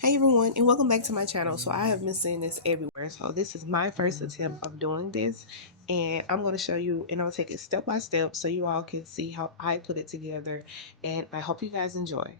Hey everyone, and welcome back to my channel. So I have been seeing this everywhere. So this is my first attempt of doing this, and I'm going to show you, and I'll take it step by step so you all can see how I put it together, and I hope you guys enjoy.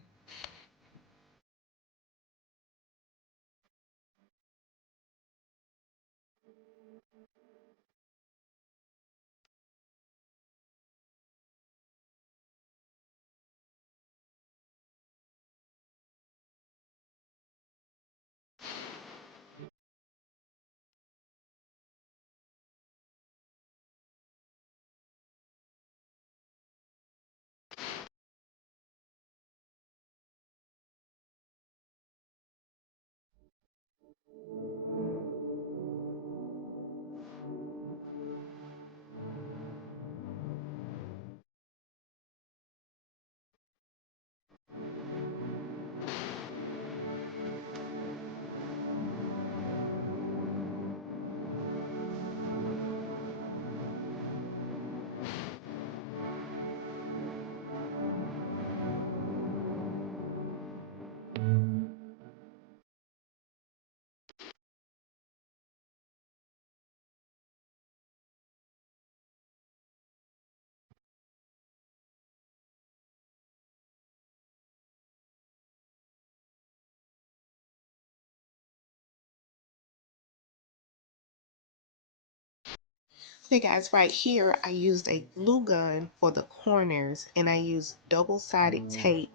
Okay guys, right here I used a glue gun for the corners, and I used double-sided tape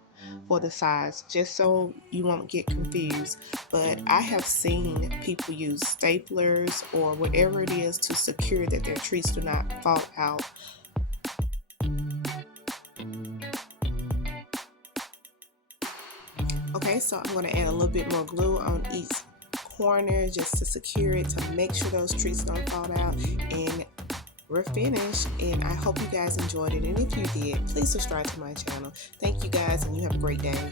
for the sides, just so you won't get confused. But I have seen people use staplers or whatever it is to secure that their trees do not fall out. Okay, so I'm going to add a little bit more glue on each corner just to secure it, to make sure those trees don't fall out. And we're finished, and I hope you guys enjoyed it, and if you did, please subscribe to my channel. Thank you guys, and you have a great day.